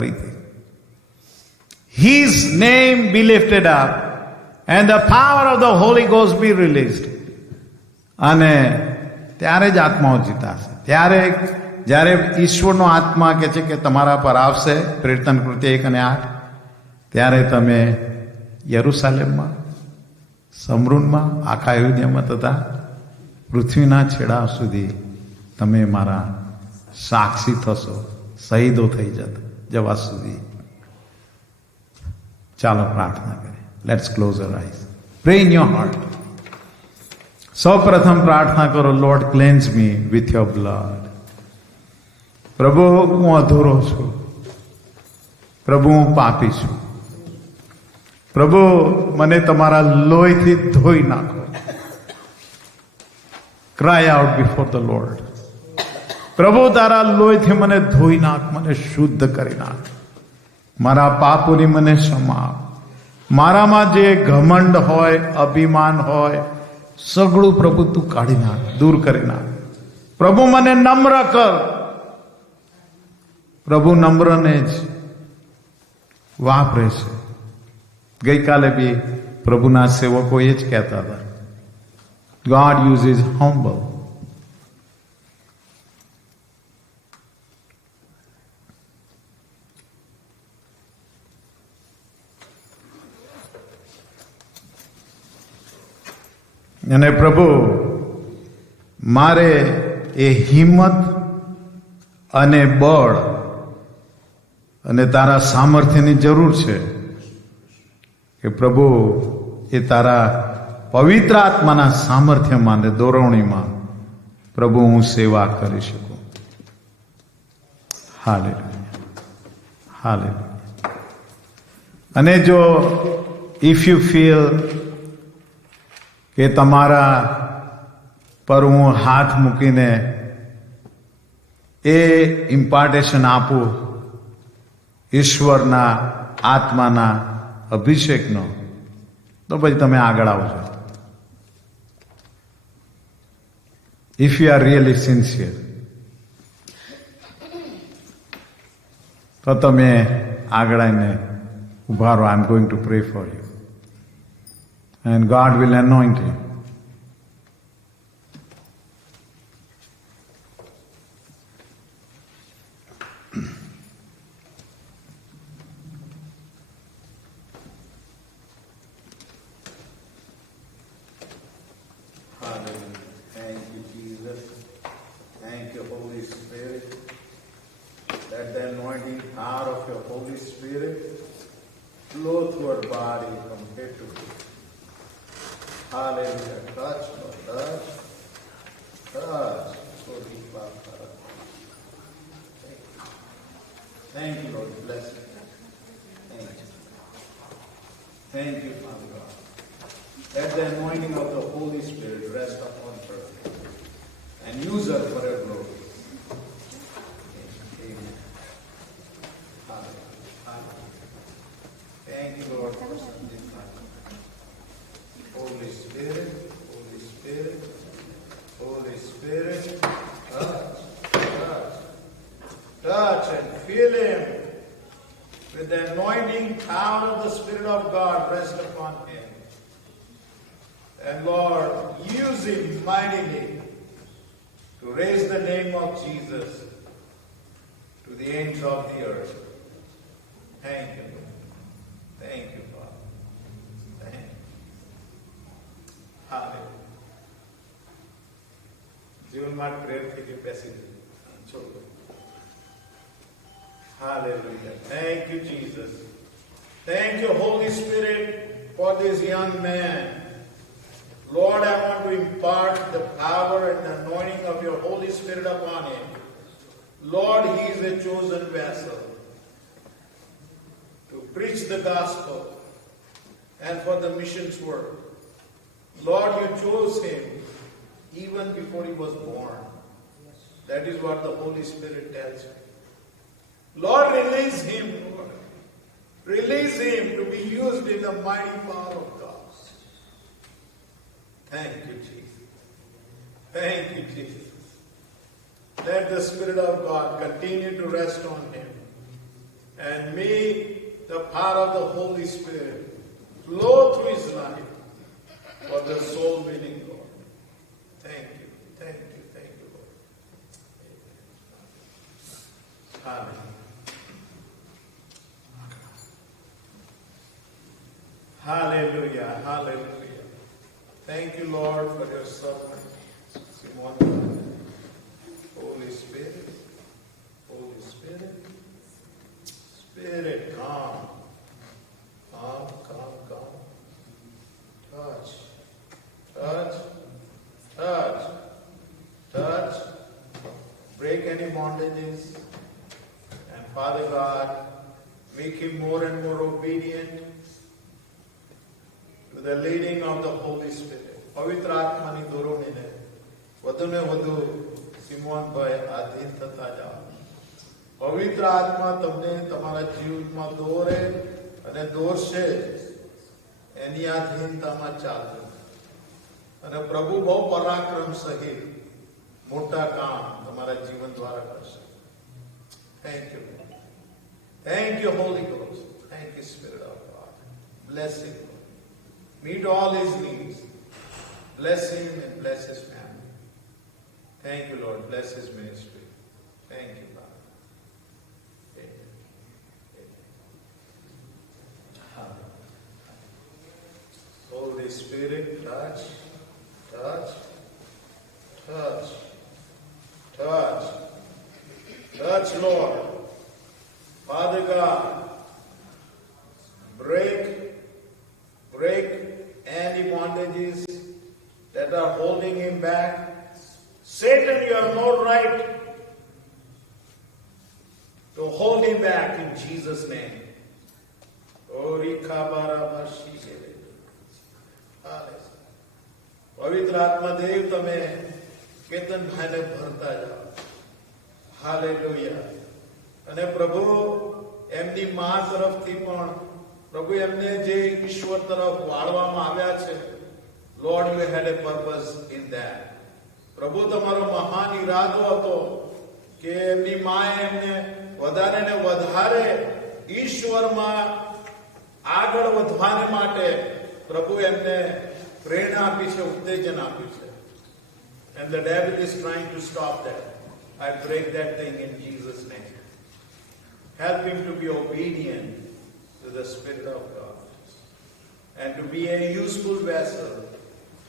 everything. His name be lifted up and the power of the Holy Ghost be released. અને ત્યારે જ આત્માઓ જીતાશે. ત્યારે જ્યારે ઈશ્વરનો આત્મા કહે છે કે તમારા પર આવશે, પ્રેરિતન કૃત્ય 1 અને 8, ત્યારે તમે યરુસાલેમમાં, સમરૂનમાં, આખા યુદિયામાં તથા પૃથ્વીના છેડા સુધી તમે મારા સાક્ષી થશો, શહીદો થઈ જવા સુધી. ચાલો પ્રાર્થના કરીએ. Let's close our eyes. Pray in your heart. સૌ પ્રથમ પ્રાર્થના કરો, lord cleanse me with your blood. પ્રભુ હું અધૂરો છું, પ્રભુ હું પાપી છું, પ્રભુ મને તમારા લોહીથી ધોઈ નાખો. Cry out before the lord. પ્રભુ તારા લોહીથી મને ધોઈ નાખ, મને શુદ્ધ કરી નાખ, મારા પાપોની મને ક્ષમા આપ. મારામાં જે ઘમંડ હોય, અભિમાન હોય, સગળું પ્રભુ તું કાઢી નાખ, દૂર કરી નાખ. પ્રભુ મને નમ્ર કર. પ્રભુ નમ્રને જ વાપરે છે. ગઈકાલે બી પ્રભુના સેવકો એ જ કહેતા હતા, God uses humble. અને પ્રભુ મારે એ હિંમત અને બળ અને તારા સામર્થ્યની જરૂર છે કે પ્રભુ એ તારા પવિત્ર આત્માના સામર્થ્યમાં અને દોરવણીમાં પ્રભુ હું સેવા કરી શકું. Hallelujah, hallelujah. અને જો ઇફ યુ ફીલ કે તમારા પર હું હાથ મૂકીને એ ઇમ્પાર્ટેશન આપું ઈશ્વરના આત્માના અભિષેકનો, તો પછી તમે આગળ આવજો. If you are really sincere, તો તમે આગળ આવીને ઉભા રહો. I am going to pray for you. And God will anoint you. Hallelujah. Thank you, Jesus. Thank you, Holy Spirit. Let the anointing power of your Holy Spirit flow through our body from head to foot. Hallelujah. Touch, Lord. Touch. Touch. So deep, Father. Thank you, Lord. Bless you. Thank you. Thank you, Father God. Let the anointing of the Holy Spirit rest upon her and use her for her glory. Amen. Hallelujah. Thank you, Lord, for Sunday night. Holy Spirit, Holy Spirit, Holy Spirit, touch, touch, touch and feel Him with the anointing power of the Spirit of God rest upon Him. And Lord, use Him mightily to raise the name of Jesus to the ends of the earth. Thank you, Lord. Thank you, Father. Thank you. Hallelujah. જીવનમાં prayer થઈ ગયો, બેસી છોડો. Hallelujah. Thank you, Jesus. Thank you, Holy Spirit, for this young man. Lord, I want to impart the power and the anointing of your Holy Spirit upon him. Lord, he is a chosen vessel to preach the gospel and for the missions work. Lord, you chose him even before he was born. That is what the Holy Spirit tells me. Lord, release him, Lord. Release him to be used in the mighty power of God. Thank you, Jesus. Thank you, Jesus. Let the Spirit of God continue to rest on him And may the power of the Holy Spirit flow through his life for the soul winning, Lord. Thank you, thank you, thank you, Lord. Hallelujah. Hallelujah, hallelujah. Thank you, Lord, for your servant, Simon. Holy Spirit, Holy Spirit, Spirit, come, come, come, come. Touch, touch, touch, touch. Break any bondages. And Father God, make him more and more obedient to the leading of the Holy Spirit. પવિત્ર આત્માની દોરણીને વધુને વધુ સિમોનભાઈ આધીન થતા જાઓ. પવિત્ર આત્મા તમને તમારા જીવનમાં દોરે અને દોરશે એની આધીનતામાં ચાલજો. અને પ્રભુ બહુ પરાક્રમ સહિત મોટા કામ તમારા જીવન દ્વારા કરશે. Thank you. Thank you, Holy Ghost. Thank you, Spirit of God. Bless him. Meet all his needs. Bless him and bless his family. Thank you, Lord. Bless his ministry. Thank you, Father. Amen. Amen. Holy Spirit, touch, touch, touch, touch, touch, Lord. Father God, break any bondages that are holding him back. Satan, you have no right to hold him back in Jesus' name. પવિત્ર આત્માદેવ તમે કેતનભાઈને ભરતા જાઓ. Hallelujah. અને પ્રભુ એમની મા તરફથી પણ પ્રભુ એમને જે ઈશ્વર તરફ વાળવામાં આવ્યા છે, Lord, you had a purpose in that. પ્રભુ તમારો મહાન ઈરાદો હતો કે એમની માએ એમને વધારે ને વધારે ઈશ્વરમાં આગળ વધવાને માટે પ્રભુ એમને પ્રેરણા આપી છે, ઉત્તેજન આપ્યું છે. And the devil is trying to stop that. I break that thing in Jesus' name. Help him to be obedient to the Spirit of God and to be a useful vessel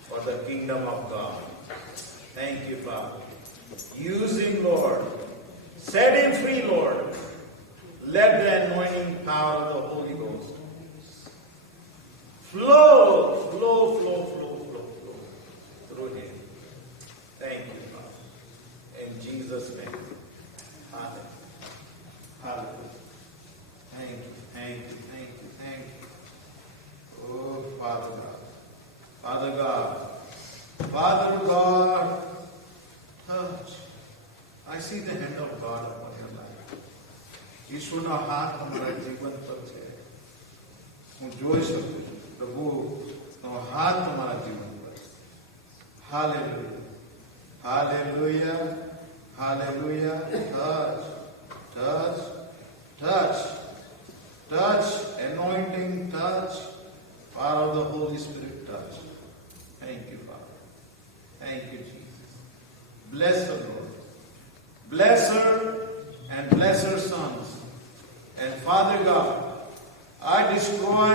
for the kingdom of God. Thank you, Father. Use him, Lord. Set him free, Lord. Let the anointing power of the Holy Ghost flow through him. Thank you, Father. In Jesus' name. Hallelujah. Hallelujah. Thank you, thank you, thank you, thank you. Oh, Father God. Father God. Father God. Touch. I see the hand of God upon your life. ઈશ્વરનો હાથ તમારા જીવન પર છે. હું જોઈ શકું છું. પ્રભુનો હાથ તમારા જીવન પર. Hallelujah. Hallelujah. Hallelujah. Touch. Touch. Touch. Touch. Anointing touch. Power of the Holy Spirit touch. Thank you, Father. Thank you, Jesus. Bless the Lord. Bless her and bless her sons. And Father God, I destroy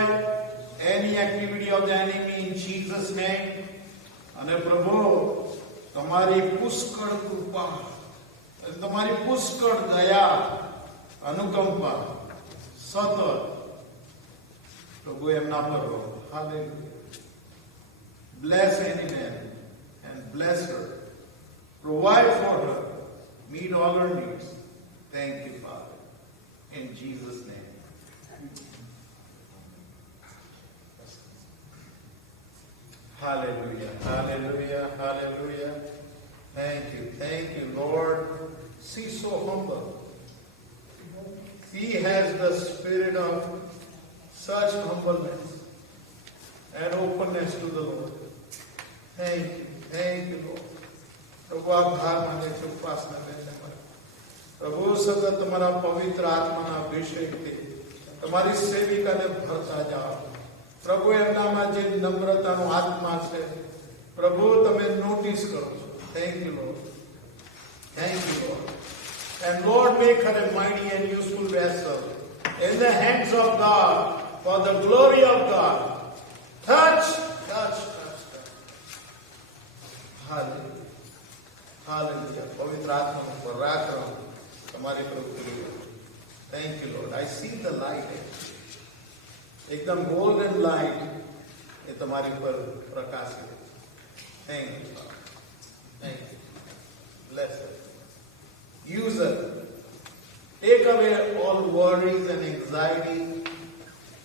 any activity of the enemy in Jesus' name. અને પ્રભુ તમારી પુષ્કળ કૃપા, તમારી પુષ્કળ દયા, અનુકંપા સતત પ્રભુ એમના પર રહો. Hallelujah. Bless any man and bless her. Provide for her. Meet all her needs. Thank you, Father. In Jesus' name. Hallelujah. Hallelujah. Hallelujah. Thank you, Lord. See, so humble. He has the spirit of such humbleness and openness to the Lord. Thank you, Lord. प्रभु आप भार माने चुप्पास न लेने पर પ્રભુ સતત તમારા પવિત્ર આત્માના અભિષેકથી તમારી સેવિકાને ભરતા જાઓ. પ્રભુ એમનામાં જે નમ્રતાનો આત્મા છે પ્રભુ તમે નોટિસ કરો છો. Thank you lord. Thank you lord. And Lord, make her a mighty and useful vessel in the hands of God for the glory of God. Touch, touch, touch, touch. Hallelujah. Hallelujah. પવિત્ર આત્માનું પરાક્રમ તમારી પર ઉતરી ગયું. Thank you, Lord. I see the light. એકદમ golden light એ તમારી પર પ્રકાશિત. Thank you, Father. Thank you. Bless her. Use her. Take away all worries and anxiety.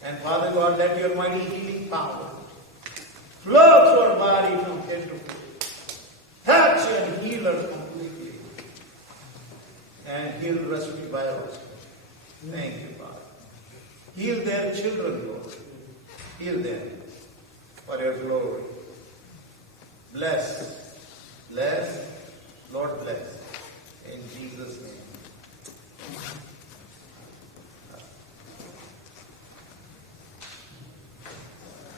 And Father God, let your mighty healing power flow through her body from head to foot. Touch and heal her completely. And heal respiratory virus. Thank you, Father. Heal their children, Lord. Heal them for your glory. Bless. Bless. Lord bless. In Jesus' name.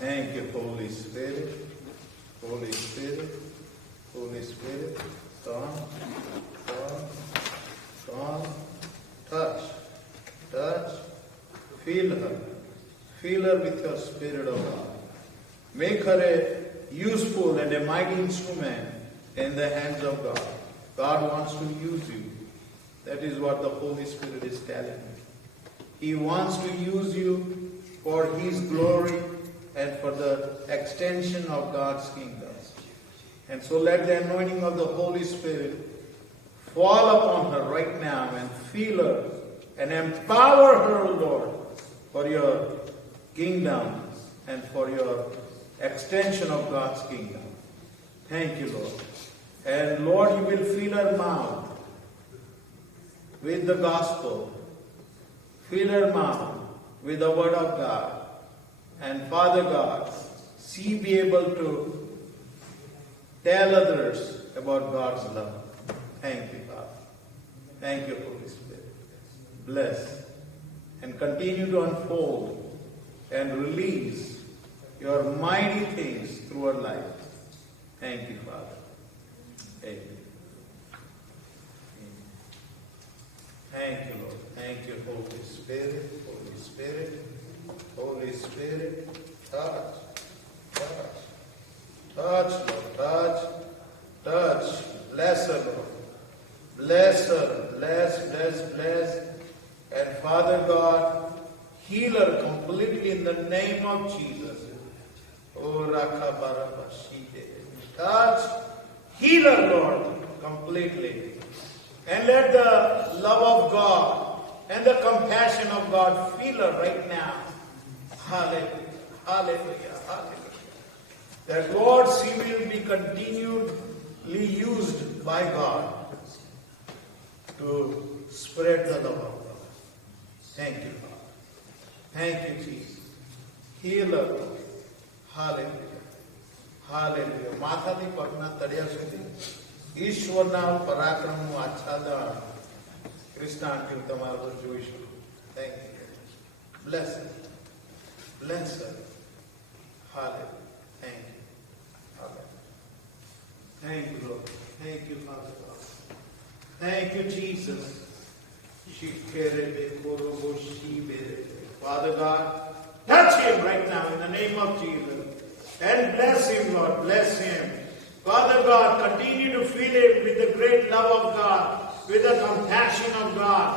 Thank you, Holy Spirit. Holy Spirit. Holy Spirit. Come. Come. Come. Touch. Touch. Feel her. Feel her with your Spirit of God. Make her a useful and a mighty instrument in the hands of God. God wants to use you. That is what the Holy Spirit is telling me. He wants to use you for His glory and for the extension of God's kingdom. And so let the anointing of the Holy Spirit fall upon her right now and feel her and empower her, Lord, for your kingdom and for your extension of God's kingdom. Thank you, Lord. And Lord, you will fill her mouth with the gospel. Fill her mouth with the word of God. And Father God, she be able to tell others about God's love. Thank you, Father. Thank you, Holy Spirit. Bless and continue to unfold and release your mighty things through her life. Thank you, Father. Amen. Thank you, Lord. Thank you, Holy Spirit. Holy Spirit. Holy Spirit. Touch. Touch. Touch, Lord. Touch. Touch. Bless her, Lord. Bless her. Bless, bless, bless. And Father God, heal her completely in the name of Jesus. Oh, Rakhabarabashide. Touch. Heal her, Lord, completely. And let the love of God and the compassion of God fill her right now. Hallelujah. Hallelujah. Hallelujah. That, Lord, she will be continually used by God to spread the love of God. Thank you, Father. Thank you, Jesus. Heal her, Lord. Hallelujah. Hallelujah. માથાથી પગના તળિયા સુધી ઈશ્વરના પરાક્રમનું આચ્છાદન કૃષ્ણ આંટી તમારા પર જોઈ શકું. Thank you. Bless her. Bless her. Hallelujah. Thank you. Hallelujah. Thank you, Lord. Thank you, Father God. Thank you, Jesus. Father God, touch him right now in the name of Jesus. And bless him, Lord. Bless him. Father God, continue to fill him with the great love of God, with the compassion of God.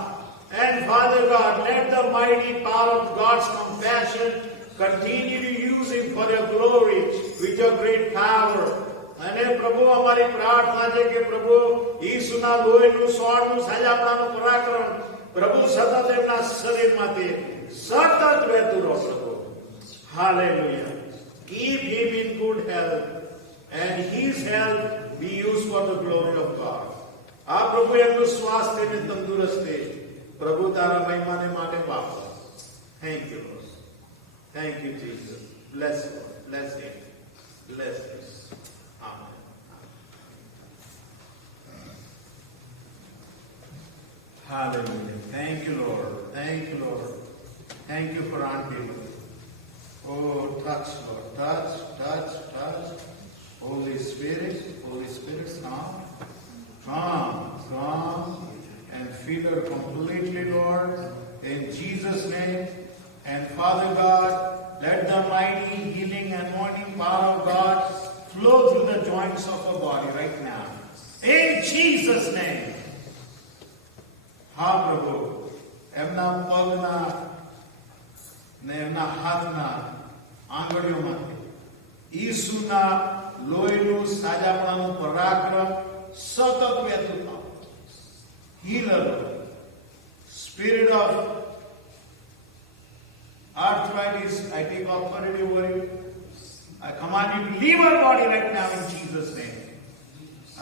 And Father God, let the mighty power of God's compassion continue to use him for your glory with your great power. અને પ્રભુ અમારી પ્રાર્થના છે કે પ્રભુ ઈસુના લોહીનું સ્વાળનું સાજાપણાનું પરાક્રમ પ્રભુ સતત એમના શરીરમાંથી સતત વહેતું રહો પ્રભુ. Hallelujah. Keep him in good health and his health be used for the glory of God. આ પ્રભુ એમનું સ્વાસ્થ્ય ને તંદુરસ્તી પ્રભુ તારા મહિમાને માટે વાપરો. Thank you, Lord. Thank you, Jesus. Bless Lord. Bless him. Bless him. Amen. Hallelujah. Thank you, Lord. Thank you, Lord. Thank you for Auntie. Oh, touch, Lord. Touch, touch, touch. Holy Spirit, come and fill her completely, Lord, in Jesus' name. And Father God, let the mighty healing anointing power of God flow through the joints of her body right now. In Jesus' name. Ha Prabhu, emna pagna ne emna hathna આંગળીઓ માટે ઈસુના લોહીનું સાજાપણાનું પરાક્રમ સતત વહેતું થાવ. Healer, spirit of arthritis, I take authority over it. I command you to leave our body right now in Jesus' name.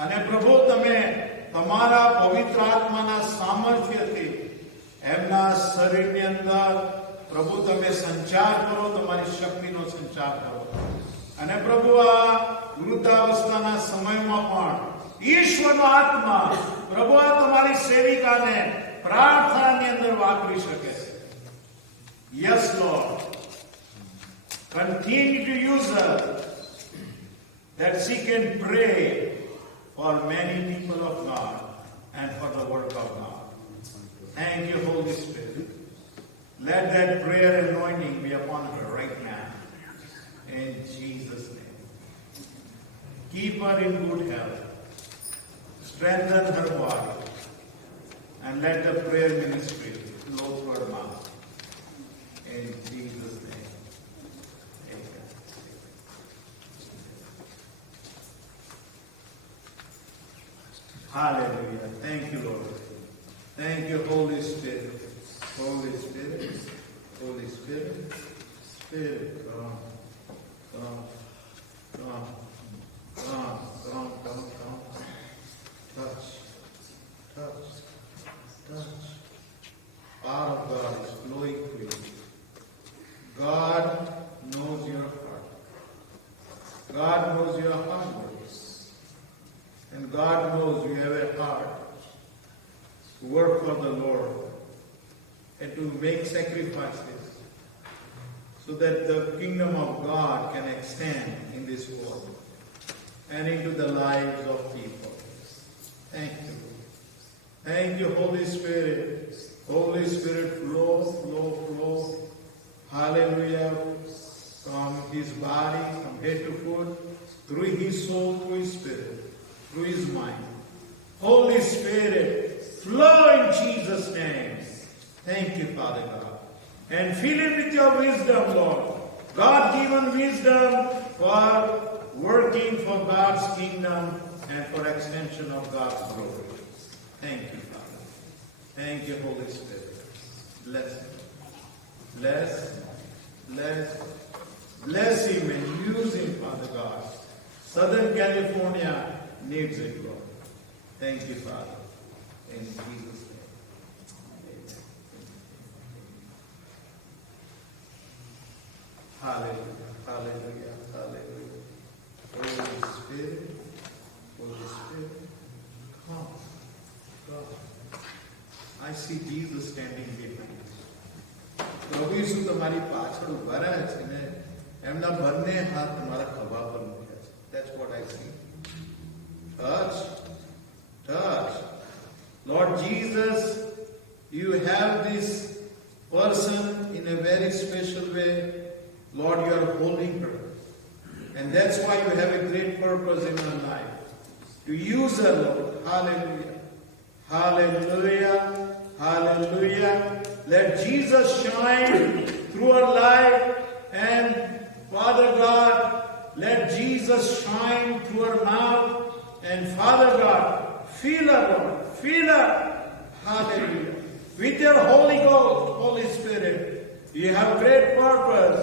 અને પ્રભુ તમે તમારા પવિત્ર આત્માના સામર્થ્યથી એમના શરીરની અંદર પ્રભુ તમે સંચાર કરો, તમારી શક્તિનો સંચાર કરો. અને પ્રભુ આ વૃદ્ધાવસ્થાના સમયમાં પણ ઈશ્વરનો આત્મા પ્રભુ આ તમારી સેવિકાને પ્રાર્થનાની અંદર વાપરી શકે. Yes, Lord. Continue to use her that she can pray for many people of God and for the work of God. Thank you, Holy Spirit. Let that prayer anointing be upon her right now. In Jesus' name. Keep her in good health. Strengthen her body. And let the prayer ministry flow through her mouth. In Jesus' name. Amen. Hallelujah. Thank you, Lord. Thank you, Holy Spirit. Holy Spirit, Holy Spirit, Spirit, come. Touch. Power of God is flowing through you. God knows your heart. God knows your heart. And God knows you have a heart to work for the Lord and to make sacrifices so that the kingdom of God can extend in this world and into the lives of people. Thank you. Thank you, Holy Spirit. Holy Spirit, flow. Hallelujah. From his body, from head to foot, through his soul, through his spirit, through his mind. Holy Spirit, flow in Jesus' name. Thank you, Father God. And fill him with your wisdom, Lord. God-given wisdom for working for God's kingdom and for extension of God's glory. Thank you, Father. Thank you, Holy Spirit. Bless him. Bless him and use him, Father God. Southern California needs it, Lord. Thank you, Father. In Jesus' name. Hallelujah, hallelujah, hallelujah. Holy Spirit, come. I see Jesus standing behind you. પ્રભુ ઈસુ તમારી પાછળ ઉભા રહ્યા છે ને એમના બંને હાથ તમારા ખભા પર મૂક્યા છે. That's what I see. Touch. Lord Jesus, you have this person in a very special way. Lord, you are holding her. And that's why you have a great purpose in her life. To use her, Lord. Hallelujah. Hallelujah. Hallelujah. Let Jesus shine through her life. And Father God, let Jesus shine through her mouth. And Father God, fill her, Lord. Fill her. Hallelujah. With your Holy Ghost, Holy Spirit. You have great purpose.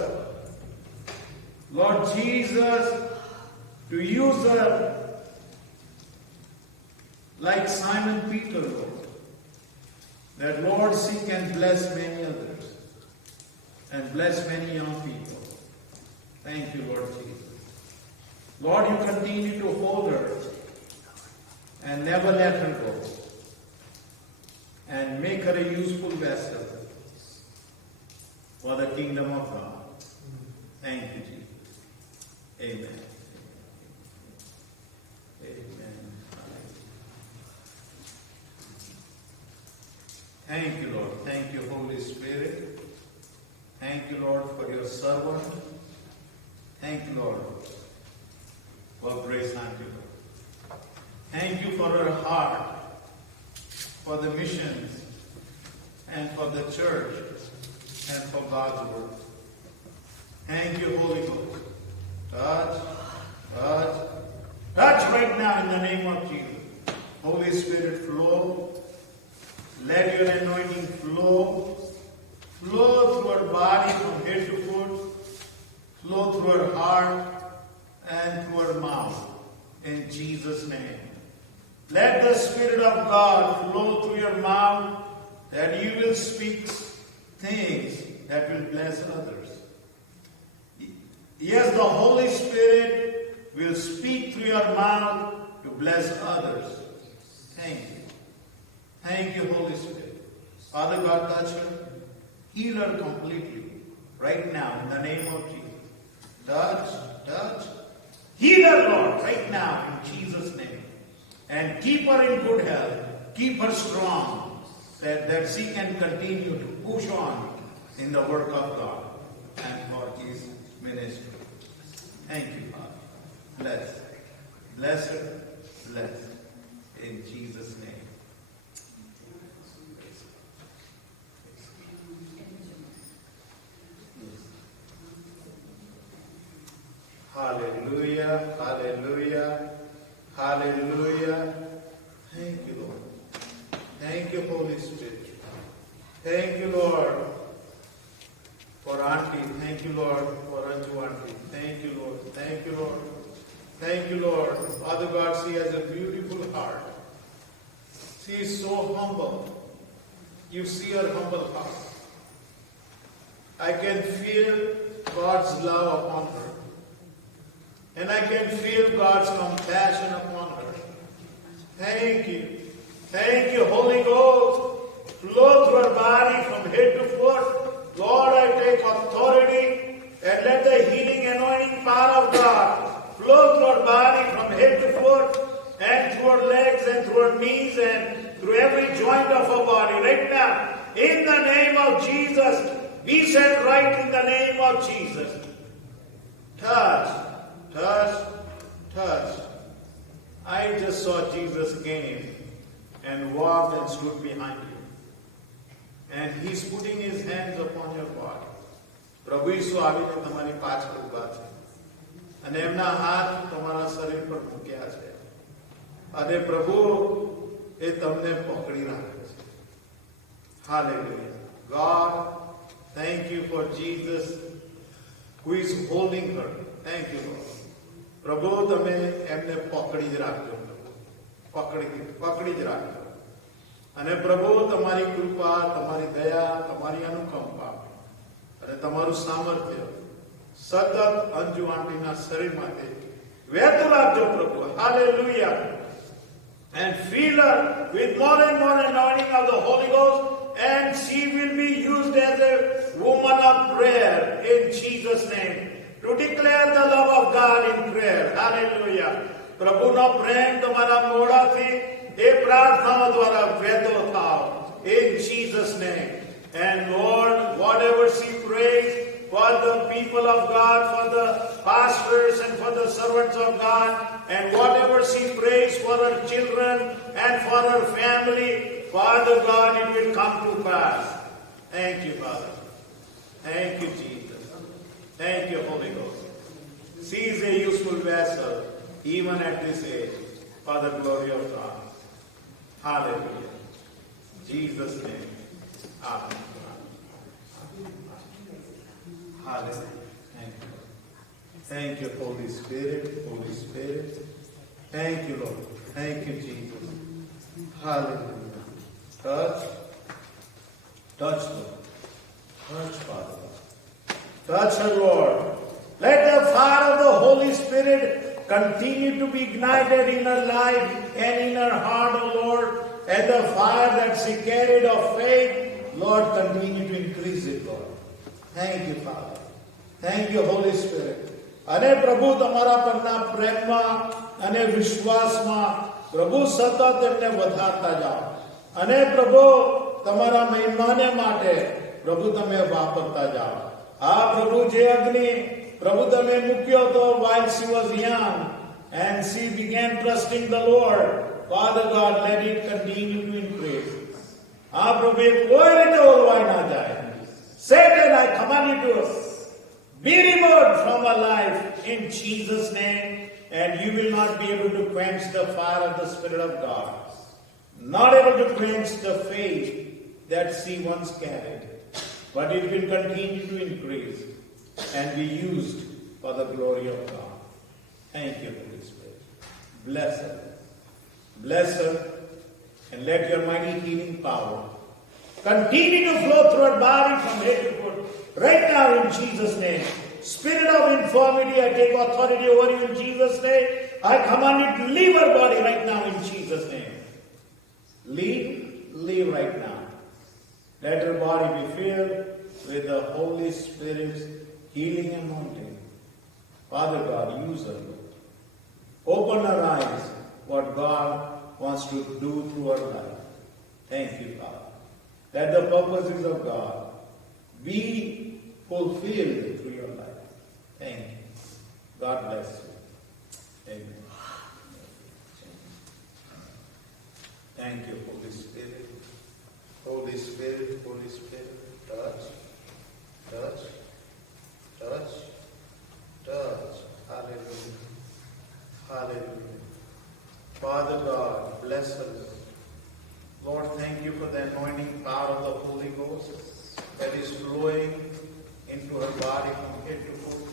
Lord Jesus, to use her like Simon Peter, Lord. That, Lord, she can bless many others and bless many young people. Thank you, Lord Jesus. Lord, you continue to hold her and never let her go. and make her a useful vessel for the kingdom of God. Thank you, Jesus. Amen. Amen. Thank you, Lord. Thank you, Holy Spirit. Thank you, Lord, for your servant. Thank you, Lord, for grace unto you. Thank you for her heart, for the missions, and for the church, and for God's word. Thank you, Holy Ghost. Touch, touch, touch right now in the name of Jesus. Holy Spirit, flow. Let your anointing flow. Flow through her body from head to foot. Flow through her heart and through her mouth. In Jesus' name. Let the Spirit of God flow through your mouth, that you will speak things that will bless others. Yes, the Holy Spirit will speak through your mouth to bless others. Thank you. Thank you, Holy Spirit. Father God, touch her. Heal her completely. Right now, in the name of Jesus. Touch, touch. Heal her, Lord, right now, in Jesus' name. And keep her in good health. Keep her strong. That she can continue to push on in the work of God and for His ministry. Thank you, Father. Bless. Bless her. Bless. In Jesus' name. Hallelujah. Hallelujah. Hallelujah. Thank you, Lord. Thank you, Holy Spirit. Thank you, Lord, for Auntie. Thank you, Lord, for Anju Auntie. Thank you, Lord. Thank you, Lord. Thank you, Lord. Father God, she has a beautiful heart. She is so humble. You see her humble heart. I can feel God's love upon her. And I can feel God's compassion upon her. Thank you. Thank you, Holy Ghost. Flow through her body from head to foot. Lord, I take authority and let the healing, anointing power of God flow through her body from head to foot and through her legs and through her knees and through every joint of her body. Right now, in the name of Jesus, be set right in the name of Jesus. Touch. Touch, touch. I just saw Jesus came and walked and stood behind you. And He's putting His hands upon your body. પ્રભુ ઈસુ આવીને તમારી પાછળ ઊભા છે. અને એમના હાથ તમારા શરીર પર મૂક્યા છે. અને પ્રભુ એ તમને પકડી રાખે છે. Hallelujah. God, thank you for Jesus who is holding her. Thank you, Lord. પ્રભુ તમે એમને પકડી જ રાખજો. પકડી જ રાખજો. અને પ્રભુ તમારી કૃપા, તમારી દયા, તમારી અનુકંપા અને તમારું સામર્થ્ય સતત અંજુ આંટીના શરીર માટે વહેતું રાખજો પ્રભુ. Hallelujah. And fill her with more and more anointing of the Holy Ghost, and she will be used as a woman of prayer in Jesus' name. To declare the love of God in prayer. Hallelujah. પ્રભુનો પ્રેમ તમારા મોઢાથી એ પ્રાર્થનાઓ દ્વારા વહેતો થાઓ. In Jesus' name. And Lord, whatever she prays for the people of God, for the pastors and for the servants of God, and whatever she prays for her children and for her family, Father God, it will come to pass. Thank you, Father. Thank you, Jesus. Thank you, Holy Ghost. She is a useful vessel, even at this age, for the glory of God. Hallelujah. In Jesus' name. Amen. Hallelujah. Thank you. Thank you, Holy Spirit. Holy Spirit. Thank you, Lord. Thank you, Jesus. Hallelujah. Touch. Touch, Lord. Touch, Father. Touch her, Lord. Let the fire of the Holy Spirit continue to be ignited in her life and in her heart, O Lord, and the fire that she carried of faith, Lord, continue to increase it, Lord. Thank you, Father. Thank you, Holy Spirit. અને પ્રભુ તમારા પરના પ્રેમમાં અને વિશ્વાસમાં પ્રભુ સતત તેમને વધારતા જાઓ. અને પ્રભુ તમારા મહિમાને માટે પ્રભુ તમે વાપરતા જાઓ. આ પ્રભુ જે અગ્નિ પ્રભુ તમે મૂક્યો તો while she was young and she began trusting the Lord, Father God, let it continue to increase. આ પ્રભુ કોઈ રીતે ઓલવાઈ ના જાય. Satan, I command you to be removed from our life in Jesus' name, and you will not be able to quench the fire of the Spirit of God. Not able to quench the faith that she once carried, but it will continue to increase and be used for the glory of God. Thank you, Holy Spirit. Bless her. Bless her, and let your mighty healing power continue to flow through her body from head to foot. Right now in Jesus' name. Spirit of infirmity, I take authority over you in Jesus' name. I command you to leave her body right now in Jesus' name. Leave right now. Let her body be filled with the Holy Spirit's healing anointing. Father God, use her. Open her eyes, what God wants to do through her life. Thank you, Father. Let the purposes of God be fulfilled through your life. Thank you. God bless you. Amen. Thank you, Holy Spirit. Holy Spirit, Holy Spirit, touch, touch, touch, touch. Hallelujah. Hallelujah. Father God, bless us. Lord, thank you for the anointing power of the Holy Ghost that is flowing into her body from head to foot.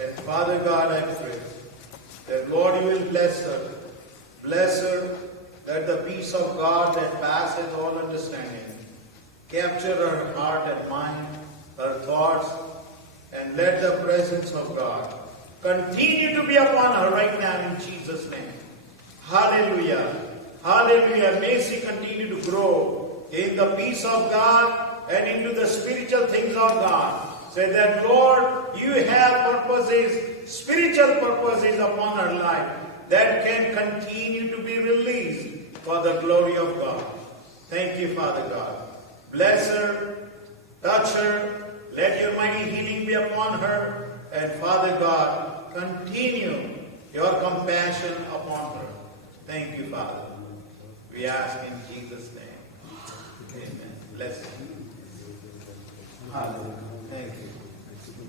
And Father God, I pray that, Lord, you will bless her. Bless her, that the peace of God that passes all understanding capture her heart and mind, her thoughts, and let the presence of God continue to be upon her right now in Jesus' name. Hallelujah. Hallelujah. May she continue to grow in the peace of God and into the spiritual things of God. Say that, Lord, you have purposes, spiritual purposes upon her life that can continue to be released for the glory of God. Thank you, Father God. Bless her, touch her, let your mighty healing be upon her, and Father God, continue your compassion upon her. Thank you, Father. We ask in Jesus' name. Amen. Bless you. Hallelujah. Thank you.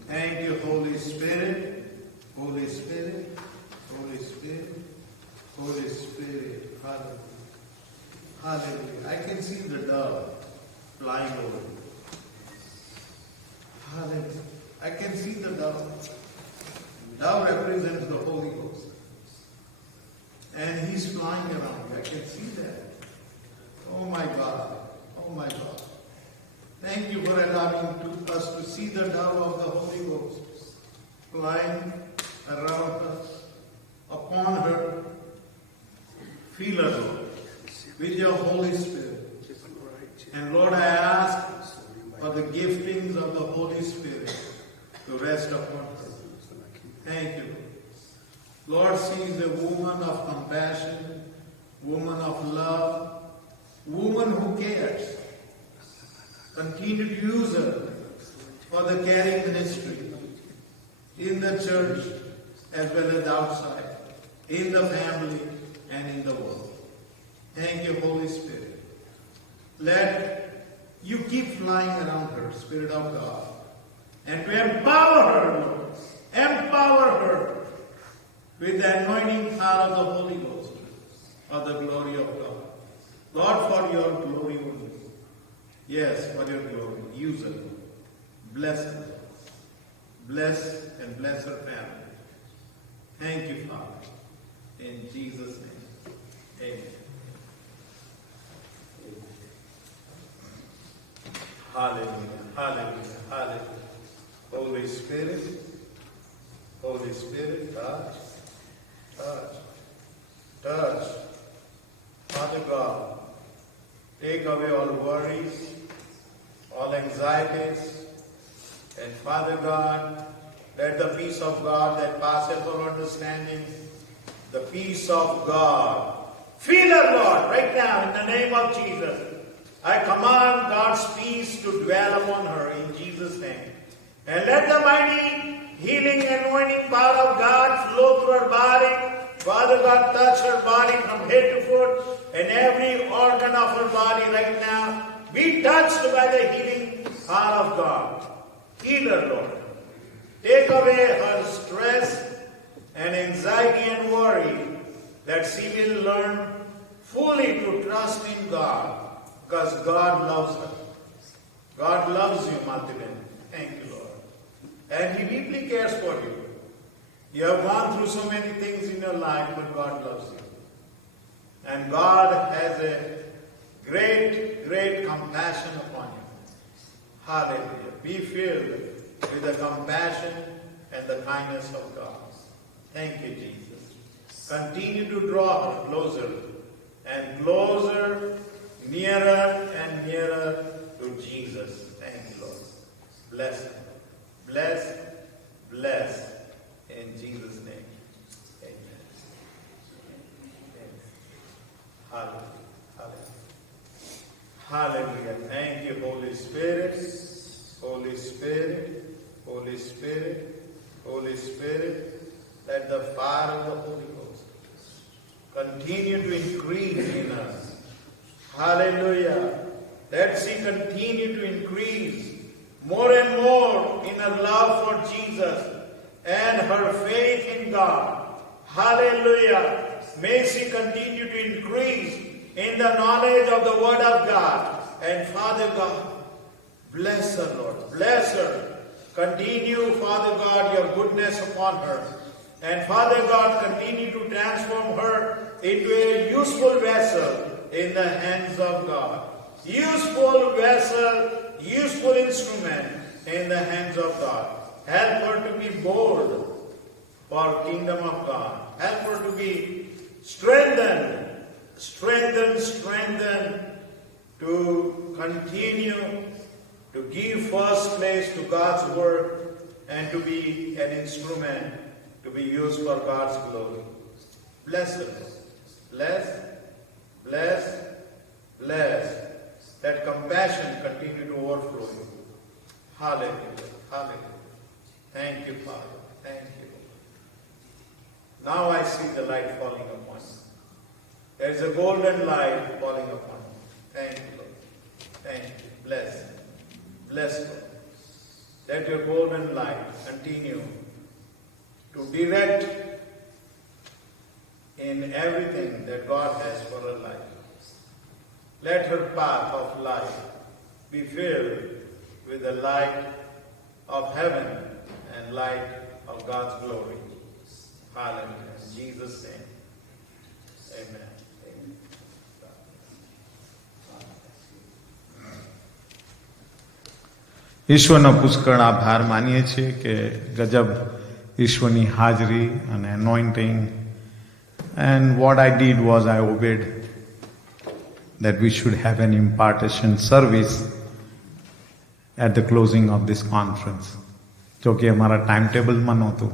Thank you, Holy Spirit. Holy Spirit. Holy Spirit. Holy Spirit. Hallelujah. Hallelujah. I can see the dove flying over you. Hallelujah. I can see the dove. Dove represents the Holy Ghost. And he's flying around. I can see that. Oh my God. Oh my God. Thank you for allowing us to see the dove of the Holy Ghost flying around us, upon her. Feel her, Lord, with your Holy Spirit. And Lord, I ask for the giftings of the Holy Spirit to rest upon her. Thank you. Lord, she is a woman of compassion, woman of love, woman who cares. Continue to use her for the caring ministry in the church as well as outside, in the family and in the world. Thank you, Holy Spirit. Let you keep flying around her, Spirit of God, and to empower her, Lord. Empower her with the anointing power of the Holy Ghost for the glory of God. Lord, for your glory only. Yes, for your glory. Use her. Bless her. Bless and bless her family. Thank you, Father. In Jesus' name. Amen. Hallelujah. Hallelujah. Hallelujah. Holy Spirit. Holy Spirit, touch. Touch. Touch. Father God, Take away all worries, all anxieties. And Father God, let the peace of God that passeth all understanding, the peace of God, fill her, Lord, right now in the name of Jesus. I command God's peace to dwell upon her in Jesus' name. And let the mighty healing and anointing power of God flow through her body. Father God, touch her body from head to foot and every organ of her body right now. Be touched by the healing power of God. Heal her, Lord. Take away her stress and anxiety and worry, that she will learn fully to trust in God, because God loves her. God loves you, Martin. Thank you, Lord. And He deeply cares for you. You have gone through so many things in your life, but God loves you. And God has a great, great compassion upon you. Hallelujah. Be filled with the compassion and the kindness of God. Thank you, Jesus. Continue to draw her closer and closer, nearer and nearer to Jesus. Thank you, Lord. Bless her. Bless, bless. In Jesus' name. Amen. Hallelujah. Hallelujah. Hallelujah. Thank you, Holy Spirit. Holy Spirit. Holy Spirit. Holy Spirit. Let the fire of the Holy Ghost continue to increase in us. Hallelujah. Let she continue to increase more and more in her love for Jesus and her faith in God. Hallelujah. May she continue to increase in the knowledge of the Word of God. And Father God, bless her, Lord. Bless her. Continue, Father God, your goodness upon her. And Father God, continue to transform her into a useful vessel in the hands of God. Useful vessel, useful instrument in the hands of God. Help her to be bold for kingdom of God. Help her to be strengthened to continue to give first place to God's work and to be an instrument to be used for God's glory. Bless her. Bless, bless, bless. That compassion continue to overflow you. Hallelujah. Hallelujah. Thank you, Father. Thank you. Now I see the light falling upon you. There is a golden light falling upon you. Thank you, Lord. Thank you. Bless. Bless, Lord. Let your golden light continue to direct in everything that God has for her life. Let her path of life be filled with the light of heaven and light of God's glory. Hallelujah. In Jesus' name. Amen. Amen. ઈશ્વરનો પુષ્કળ આભાર માનીએ છીએ કે ગજબ ઈશ્વરની હાજરી અને anointing. And what I did was I obeyed that we should have an impartation service at the closing of this conference. જો કે અમારા ટાઈમ ટેબલમાં નહોતું,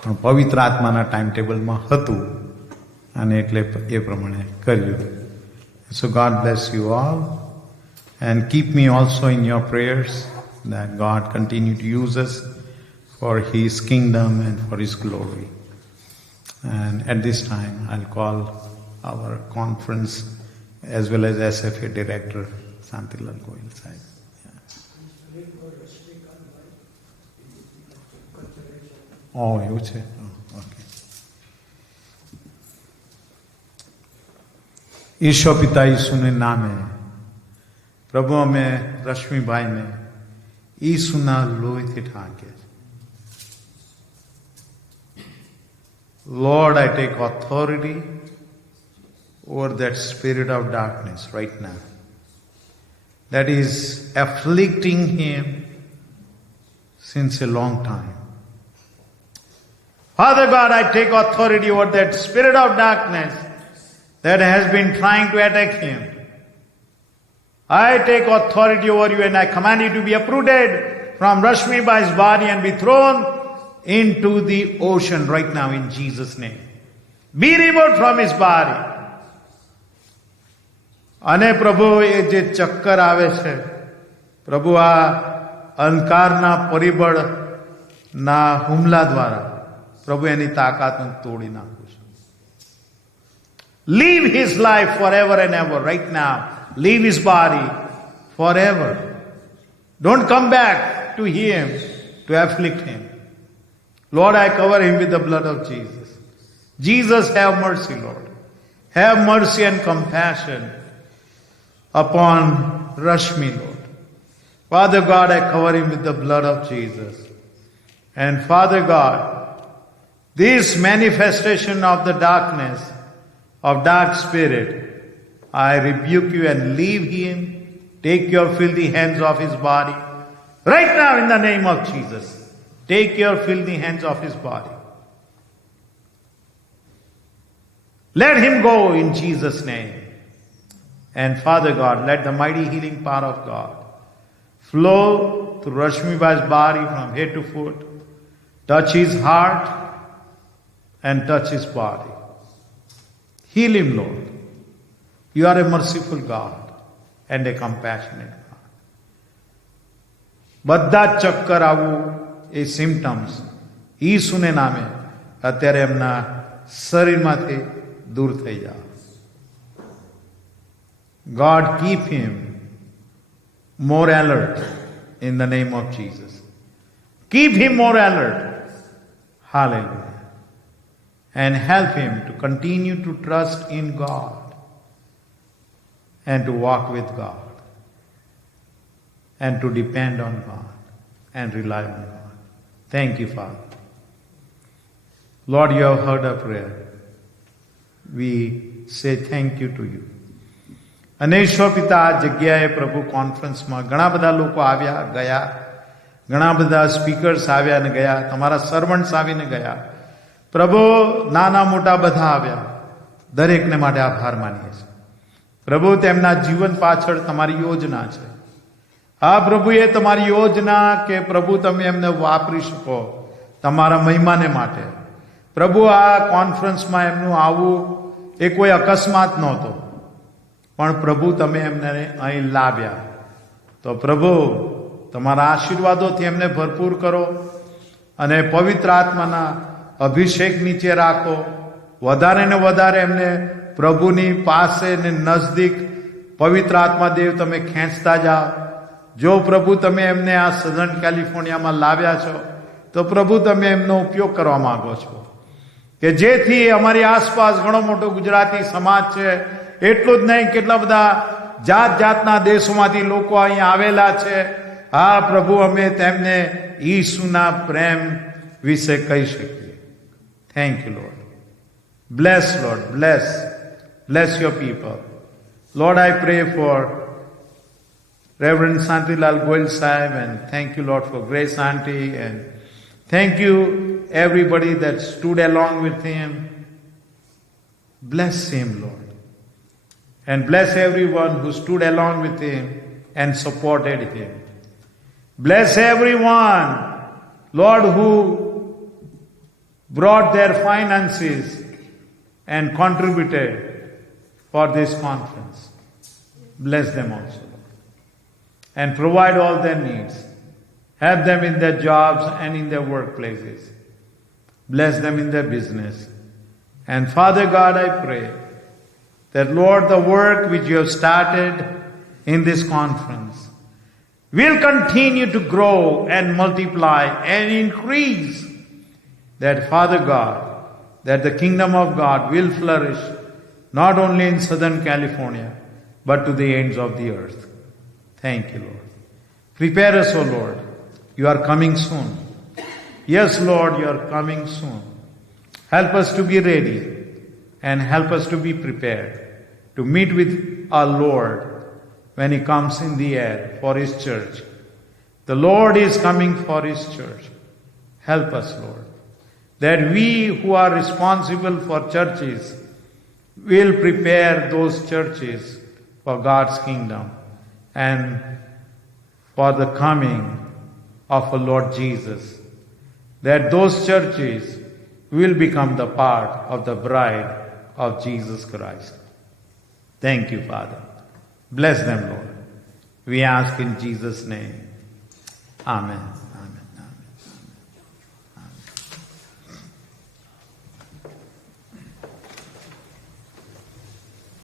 પણ પવિત્ર આત્માના ટાઈમ ટેબલમાં હતું અને એટલે એ પ્રમાણે કર્યું. So God bless you all and keep me also in your prayers that God continue to use us for His kingdom and for His glory. And at this time I'll call our conference as well as SFA Director Santilal Goyal Sahib. Oh, એવું છે? Okay. ઈશ્વર પિતા ઈસુને નામે પ્રભુ અમે રશ્મિભાઈને ઈસુના લોહીથી ઢાંકે. Lord, I take authority over that spirit of darkness right now that is afflicting him since a long time. Father God, I take authority over that spirit of darkness that has been trying to attack him. I take authority over you and I command you to be uprooted from Rashmi by his body and be thrown into the ocean right now in Jesus' name. Be removed from his body. અને પ્રભુ એ જે ચક્કર આવે છે, પ્રભુ આ અંધકારના પરિબળના હુમલા દ્વારા પ્રભુ એની તાકાતને તોડી નાખું છું. Leave his life forever and ever right now. Leave his body forever. Don't come back to him to afflict him. Lord, I cover him with the blood of Jesus. Jesus, have mercy, Lord. Have mercy and compassion upon Rashmi, Lord. Father God, I cover him with the blood of Jesus. And Father God, this manifestation of the darkness, of dark spirit, I rebuke you and leave him. Take your filthy hands off his body. Right now in the name of Jesus. Take your filthy hands off his body. Let him go in Jesus' name. And Father God, let the mighty healing power of God flow through Rashmi Bai's body from head to foot, touch his heart and touch his body. Heal him, Lord. You are a merciful God and a compassionate God. બધા ચક્કર આવું એ symptoms ઈસુને નામે અત્યારે એમના શરીરમાંથી દૂર થઈ જાઓ. God, keep him more alert in the name of Jesus. Keep him more alert. Hallelujah. And help him to continue to trust in God and to walk with God and to depend on God and rely on God. Thank you, Father. Lord, you have heard our prayer. We say thank you to you. અને ઈશ્વર પિતા, આ જગ્યાએ પ્રભુ કોન્ફરન્સમાં ઘણા બધા લોકો આવ્યા ગયા, ઘણા બધા સ્પીકર્સ આવ્યા ને ગયા, તમારા સર્વન્ટ્સ આવીને ગયા. પ્રભુ નાના મોટા બધા આવ્યા, દરેકને માટે આભાર માનીએ છીએ. પ્રભુ તેમના જીવન પાછળ તમારી યોજના છે. હા પ્રભુ, એ તમારી યોજના કે પ્રભુ તમે એમને વાપરી શકો તમારા મહિમાને માટે. પ્રભુ, આ કોન્ફરન્સમાં એમનું આવવું એ કોઈ અકસ્માત નહોતો, પણ પ્રભુ તમે એમને અહીં લાવ્યા. તો પ્રભુ તમારા આશીર્વાદોથી એમને ભરપૂર કરો અને પવિત્ર આત્માના અભિષેક નીચે રાખો. વધારે ને વધારે એમને પ્રભુની પાસે ને નજદીક પવિત્ર આત્મા દેવ તમે ખેંચતા જાઓ. જો પ્રભુ તમે એમને આ સધર્ન કેલિફોર્નિયામાં લાવ્યા છો, તો પ્રભુ તમે એમનો ઉપયોગ કરવા માંગો છો કે જેથી અમારી આસપાસ ઘણો મોટો ગુજરાતી સમાજ છે. એટલું જ નહીં, કેટલા બધા જાત જાતના દેશોમાંથી લોકો અહીં આવેલા છે. હા પ્રભુ, અમે તેમને ઈસુના પ્રેમ વિશે કહી શકીએ. Thank you lord. Bless lord, bless your people. Lord, I pray for Reverend Santilal Goel Sahib, and thank you, Lord, for Grace Auntie, and thank you everybody that stood along with him. Bless him, Lord. And bless everyone who stood along with him and supported him. Bless everyone, Lord, who brought their finances and contributed for this conference. Bless them also, Lord. And provide all their needs. Help them in their jobs and in their workplaces. Bless them in their business. And Father God, I pray that, Lord, the work which you have started in this conference will continue to grow and multiply and increase. That, Father God, that the kingdom of God will flourish not only in Southern California, but to the ends of the earth. Thank you, Lord. Prepare us, O Lord. You are coming soon. Yes, Lord, you are coming soon. Help us to be ready and help us to be prepared to meet with our Lord when he comes in the air for his church. The Lord is coming for his church. Help us, Lord, that we who are responsible for churches will prepare those churches for God's kingdom and for the coming of our Lord Jesus, that those churches will become the part of the bride of Jesus Christ. Thank you, Father. Bless them, Lord. We ask in Jesus' name. Amen.